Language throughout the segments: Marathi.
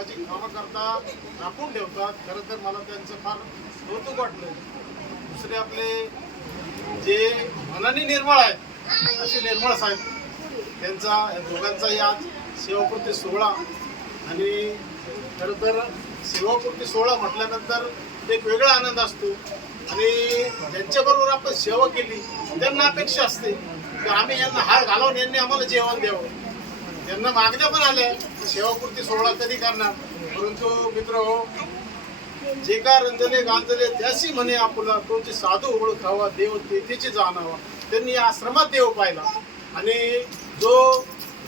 सामाजिक कामं करता राखून ठेवतात. खरं तर मला त्यांचं फार कौतुक वाटलं. दुसरे आपले जे मनाने निर्मळ आहेत असे निर्मळ साहेब, त्यांचा या दोघांचाही आज सेवापूर्ती सोहळा. आणि खरं तर सेवापूर्ती सोहळा म्हटल्यानंतर एक वेगळा आनंद असतो. आणि ज्यांच्याबरोबर आपण सेवा केली त्यांना अपेक्षा असते की आम्ही यांना हार घालवून यांनी आम्हाला जेवण द्यावं. त्यांना मागण्या पण आल्या सेवापूर्ती सोहळा कधी करणार. परंतु मित्र हो, जे का रंजले गांजले त्याशी म्हणे आपुला, तोची साधू ओळखावा देव तेथेची जाणावा. त्यांनी या आश्रमात देव पाहिला. आणि जो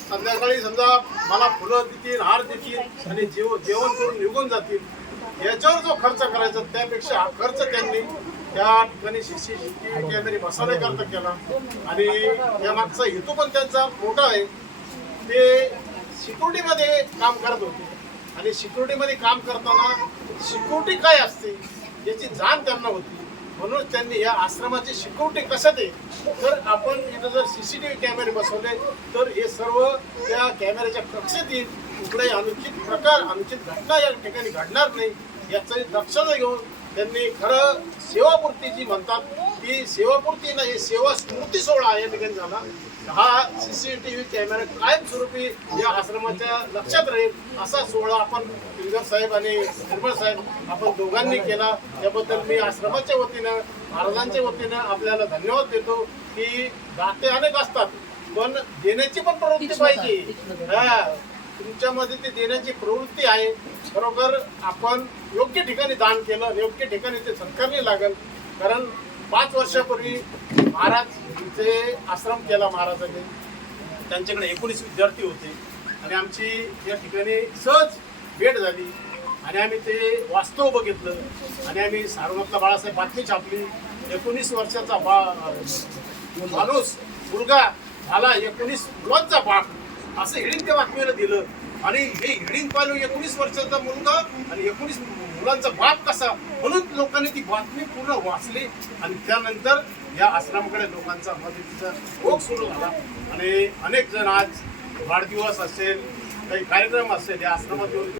संध्याकाळी समजा मला फुलं देतील, हार देतील आणि जेवण करून निघून जातील, याच्यावर जो खर्च करायचा त्यापेक्षा हा खर्च त्यांनी त्या ठिकाणी सीसीटीव्ही कॅमेरे बसवण्याकरता केला. आणि यामागचा हेतू पण त्यांचा मोठा आहे. ते सिक्युरिटीमध्ये काम करत होते आणि सिक्युरिटीमध्ये काम करताना सिक्युरिटी काय असते याची जाण त्यांना होती. म्हणून त्यांनी या आश्रमाची सिक्युरिटी कशात आहे तर आपण इथं जर सीसीटीव्ही कॅमेरे बसवले तर हे सर्व त्या कॅमेऱ्याच्या कक्षेत येईल. कुठलाही अनुचित प्रकार, अनुचित घटना या ठिकाणी घडणार नाही याची दक्षता घेऊन त्यांनी खरं सेवापूर्ती जी म्हणतात ती सेवापूर्ती नाही, सेवा स्मृती सोहळा या ठिकाणी झाला. हा सीसीटीव्ही कॅमेरा कायमस्वरूपी या आश्रमाच्या लक्षात राहील असा सोहळा आपण पिंगर साहेब आणि निर्मळ साहेब आपण दोघांनी केला. त्याबद्दल मी आश्रमाच्या वतीनं, महाराजांच्या वतीनं आपल्याला धन्यवाद देतो. की दाते अनेक असतात पण देण्याची पण प्रवृत्ती पाहिजे. हा, तुमच्यामध्ये ते देण्याची प्रवृत्ती आहे. बरोबर आपण योग्य ठिकाणी दान केलं, योग्य ठिकाणी ते सत्कारणी लागेल. कारण 5 वर्षापूर्वी महाराज जे आश्रम केला महाराजांनी, त्यांच्याकडे 19 विद्यार्थी होते आणि आमची या ठिकाणी सहज भेट झाली आणि आम्ही ते वास्तव बघितलं आणि आम्ही सारनाथला बाळासाहेब बातमी छापली. 19 वर्षाचा माणूस मुलगा झाला 19 मुलांचा बाप असं हेडिंग त्या बातमीला दिलं. आणि हे हेडिंग पाहिलं 19 वर्षाचा मुलगा आणि 19 मुलांचा बाप कसा, म्हणून लोकांनी ती बातमी पूर्ण वाचली. आणि त्यानंतर या आश्रमाकडे लोकांचा मदतीचा ओघ सुरू झाला. आणि अनेक जण आज वाढदिवस असेल, काही कार्यक्रम असेल या आश्रमात येऊन